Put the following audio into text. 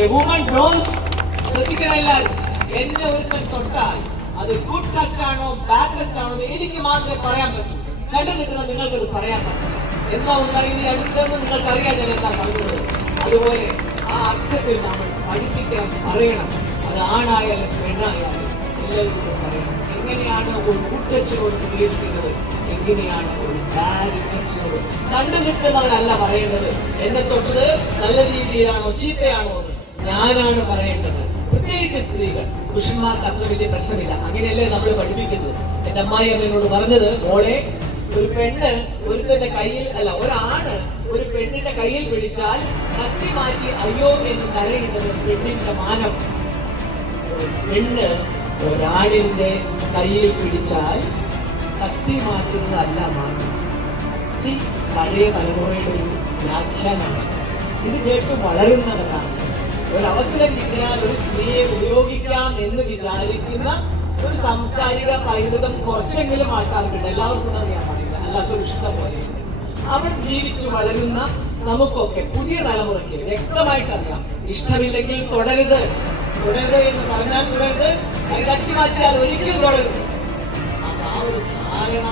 A woman knows. ശ്രദ്ധിക്കണം എല്ലാവരും. എന്നെ ഒരുത്തൻ തൊട്ടാൽ അത് ഗുഡ് ടച്ച് ആണോ ബാഡ് ടച്ച് ആണോ എനിക്ക് മാത്രമേ പറയാൻ പറ്റൂ. കണ്ടു നിൽക്കുന്ന നിങ്ങൾക്കത് പറയാൻ പറ്റില്ല. എന്താ ഉണ്ടായത് അടുത്തെന്ന് നിങ്ങൾക്ക് അറിയാൻ ഞാൻ എന്താ പറഞ്ഞത്. അതുപോലെ ആ അർത്ഥത്തിൽ നമ്മൾ പഠിപ്പിക്കണം, പറയണം. അത് ആണായാലും പെണ്ണായാലും എല്ലാവരും പറയണം. എങ്ങനെയാണ് ഒരു ഗുഡ് ടച്ചിനോട് പ്രതികരിക്കുന്നത്, എങ്ങനെയാണ് ഒരു ബാഡ് ടച്ചിനോട്. കണ്ടു നിൽക്കുന്നവരല്ല പറയേണ്ടത് എന്നെ തൊട്ടത് നല്ല രീതിയിലാണോ ചീത്തയാണോ എന്ന് ഞാനാണ് പറയേണ്ടത്. പ്രത്യേകിച്ച് സ്ത്രീകൾ. പുരുഷന്മാർക്ക് അത്ര വലിയ പ്രശ്നമില്ല. അങ്ങനെയല്ലേ നമ്മൾ പഠിപ്പിക്കുന്നത്. എന്റെ അമ്മായി എന്നോട് പറഞ്ഞത്, മോളെ ഒരു പെണ്ണ് ഒരുത്തന്റെ കയ്യിൽ അല്ല ഒരാണ് ഒരു പെണ്ണിന്റെ കയ്യിൽ പിടിച്ചാൽ തട്ടി മാറ്റി അയ്യോ എന്ന് കരയുന്നത് പെണ്ണിന്റെ മാനം. പെണ്ണ് ഒരാണിന്റെ കയ്യിൽ പിടിച്ചാൽ തട്ടി മാറ്റുന്നതല്ല മാനം. പഴയ തലമുറയുടെ ഒരു വ്യാഖ്യാനമാണ്. ഇത് കേട്ട് വളരുന്നവരാണ്. ഒരവസരം കിട്ടിയാൽ ഒരു സ്ത്രീയെ ഉപയോഗിക്കാം എന്ന് വിചാരിക്കുന്ന ഒരു സാംസ്കാരിക പൈതൃകം കുറച്ചെങ്കിലും ആൾക്കാർക്കുണ്ട്. എല്ലാവർക്കും ഞാൻ പറയില്ല, അല്ലാത്തൊരു ഇഷ്ടം പോലെ. അവർ ജീവിച്ചു വളരുന്ന നമുക്കൊക്കെ പുതിയ തലമുറയ്ക്ക് വ്യക്തമായിട്ട് അറിയാം, ഇഷ്ടമില്ലെങ്കിൽ തുടരുത്. തുടരുത് എന്ന് പറഞ്ഞാൽ തുടരുത്, കൈ തട്ടി മാറ്റിയാൽ ഒരിക്കലും തുടരുത്. അപ്പൊ ആ ഒരു ധാരണ